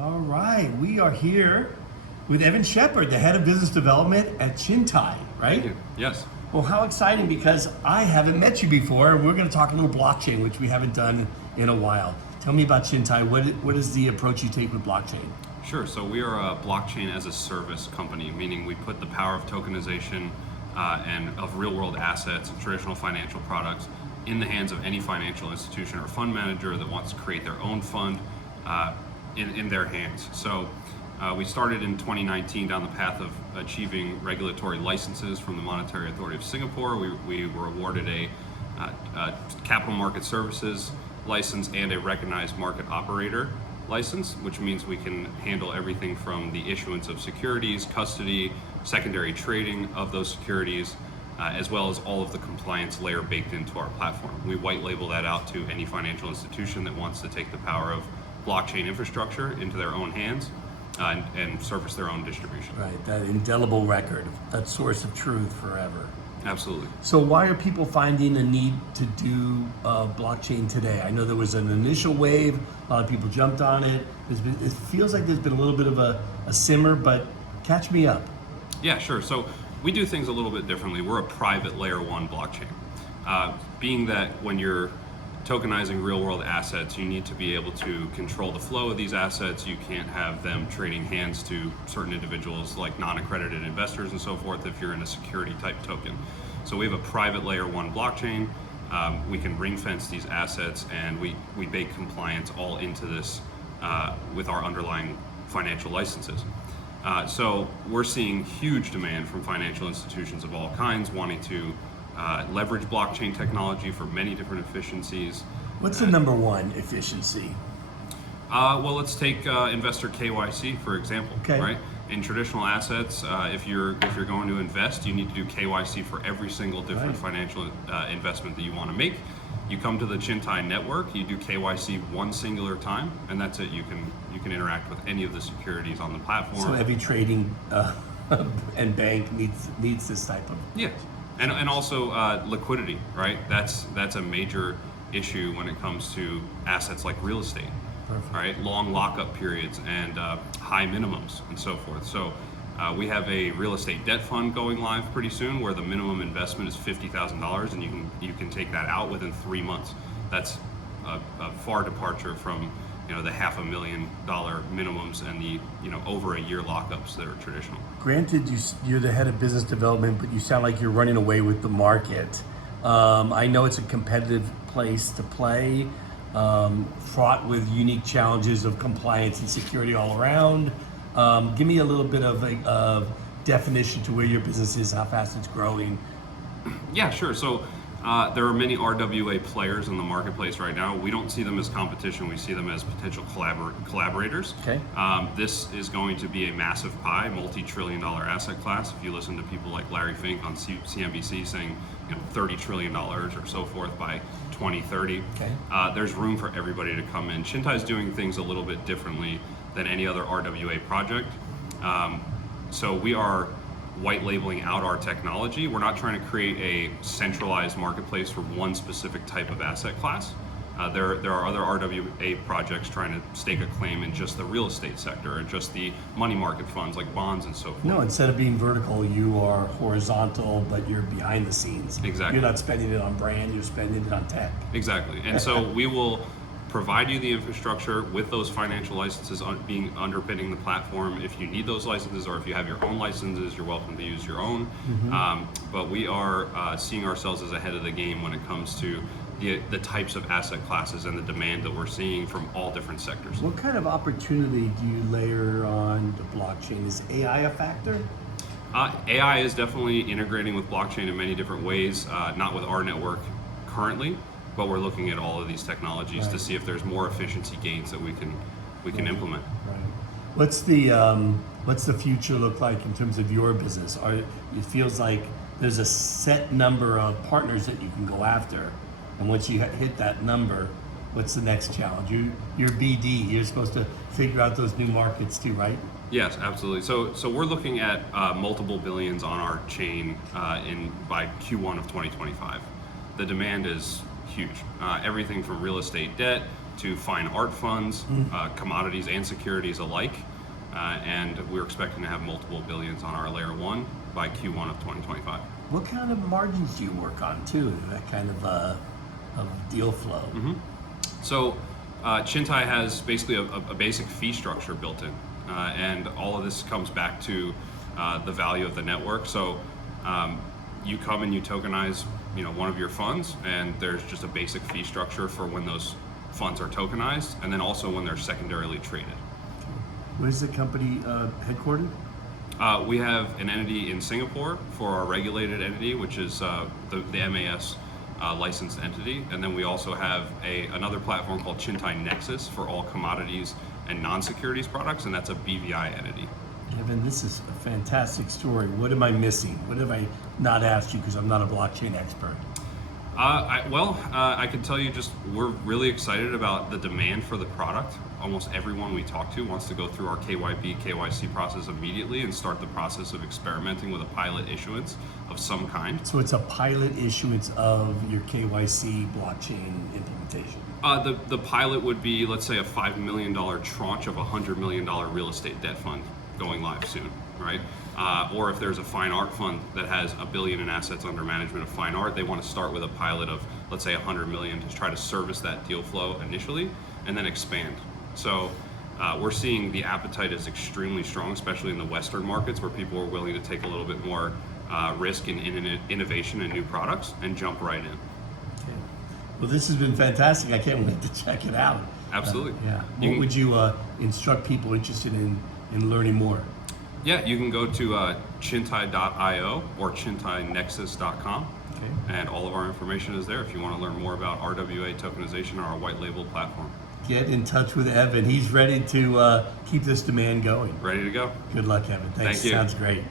All right, we are here with Evan Shepard, the head of business development at Chintai, right? Thank you. Yes. Well, how exciting, because I haven't met you before. We're going to talk a little blockchain, which we haven't done in a while. Tell me about Chintai. What is the approach you take with blockchain? Sure. So we are a blockchain as a service company, meaning we put the power of tokenization and of real world assets and traditional financial products in the hands of any financial institution or fund manager that wants to create their own fund in their hands. So we started in 2019 down the path of achieving regulatory licenses from the Monetary Authority of Singapore. We were awarded a capital market services license and a recognized market operator license, which means we can handle everything from the issuance of securities, custody, secondary trading of those securities, as well as all of the compliance layer baked into our platform. We white label that out to any financial institution that wants to take the power of blockchain infrastructure into their own hands and surface their own distribution. Right, that indelible record, that source of truth forever. Absolutely. So why are people finding a need to do blockchain today? I know there was an initial wave, a lot of people jumped on it. It feels like there's been a little bit of a simmer, but catch me up. Yeah, sure. So we do things a little bit differently. We're a private layer one blockchain. Being that when you're tokenizing real world assets, you need to be able to control the flow of these assets. You can't have them trading hands to certain individuals like non-accredited investors and so forth if you're in a security type token. So we have a private layer one blockchain. We can ring fence these assets, and we bake compliance all into this with our underlying financial licenses. So we're seeing huge demand from financial institutions of all kinds wanting to leverage blockchain technology for many different efficiencies. What's the number one efficiency? Well, let's take investor KYC for example. Okay. Right? In traditional assets, if you're going to invest, you need to do KYC for every single different financial investment that you want to make. You come to the Chintai network, you do KYC one singular time, and that's it. You can interact with any of the securities on the platform. So every trading and bank needs this type of. Yes. And also liquidity, right? That's a major issue when it comes to assets like real estate. Perfect. Right? Long lockup periods and high minimums and so forth. So we have a real estate debt fund going live pretty soon, where the minimum investment is $50,000, and you can take that out within 3 months. That's a far departure from the $500,000 minimums and the over a year lockups that are traditional. Granted, you're the head of business development, but you sound like you're running away with the market. I know it's a competitive place to play, fraught with unique challenges of compliance and security all around. Give me a little bit of a definition to where your business is, how fast it's growing. Yeah, sure. So there are many RWA players in the marketplace right now. We don't see them as competition. We see them as potential collaborators. Okay. This is going to be a massive pie, multi-trillion-dollar asset class. If you listen to people like Larry Fink on CNBC saying $30 trillion or so forth by 2030, okay. There's room for everybody to come in. Chintai is doing things a little bit differently than any other RWA project. So we are white labeling out our technology. We're not trying to create a centralized marketplace for one specific type of asset class. There are other RWA projects trying to stake a claim in just the real estate sector or just the money market funds like bonds and so forth. No, instead of being vertical, you are horizontal, but you're behind the scenes. Exactly. You're not spending it on brand, you're spending it on tech. Exactly. And so we will provide you the infrastructure with those financial licenses being underpinning the platform. If you need those licenses, or if you have your own licenses, you're welcome to use your own. But we are seeing ourselves as ahead of the game when it comes to the types of asset classes and the demand that we're seeing from all different sectors. What kind of opportunity do you layer on the blockchain? Is AI a factor? AI is definitely integrating with blockchain in many different ways, not with our network currently, but we're looking at all of these technologies to see if there's more efficiency gains that we can implement. Right. What's the future look like in terms of your business? It feels like there's a set number of partners that you can go after, and once you hit that number, what's the next challenge? You're BD. You're supposed to figure out those new markets too, right? Yes, absolutely. So we're looking at multiple billions on our chain by Q1 of 2025. The demand is huge. Everything from real estate debt to fine art funds, commodities and securities alike. And we're expecting to have multiple billions on our layer 1 by Q1 of 2025. What kind of margins do you work on too? That kind of deal flow. So Chintai has basically a basic fee structure built in, and all of this comes back to the value of the network. So you come and you tokenize, one of your funds, and there's just a basic fee structure for when those funds are tokenized, and then also when they're secondarily traded. Where is the company headquartered? We have an entity in Singapore for our regulated entity, which is the MAS licensed entity, and then we also have another platform called Chintai Nexus for all commodities and non-securities products, and that's a BVI entity. Kevin, this is a fantastic story. What am I missing? What have I not asked you because I'm not a blockchain expert? I can tell you we're really excited about the demand for the product. Almost everyone we talk to wants to go through our KYC process immediately and start the process of experimenting with a pilot issuance of some kind. So it's a pilot issuance of your KYC blockchain implementation. The pilot would be, let's say, a $5 million tranche of a $100 million real estate debt fund going live soon, right? Or if there's a fine art fund that has $1 billion in assets under management of fine art, they want to start with a pilot of, let's say, 100 million to try to service that deal flow initially and then expand. So we're seeing the appetite is extremely strong, especially in the Western markets where people are willing to take a little bit more risk in innovation and new products and jump right in. Okay. Well, this has been fantastic. I can't wait to check it out. Absolutely. Yeah. What would you instruct people interested in learning more? Yeah, you can go to chintai.io or chintainexus.com. Okay. And all of our information is there if you want to learn more about RWA tokenization or our white label platform. Get in touch with Evan. He's ready to keep this demand going. Ready to go. Good luck, Evan. Thanks. Thank you. Sounds great.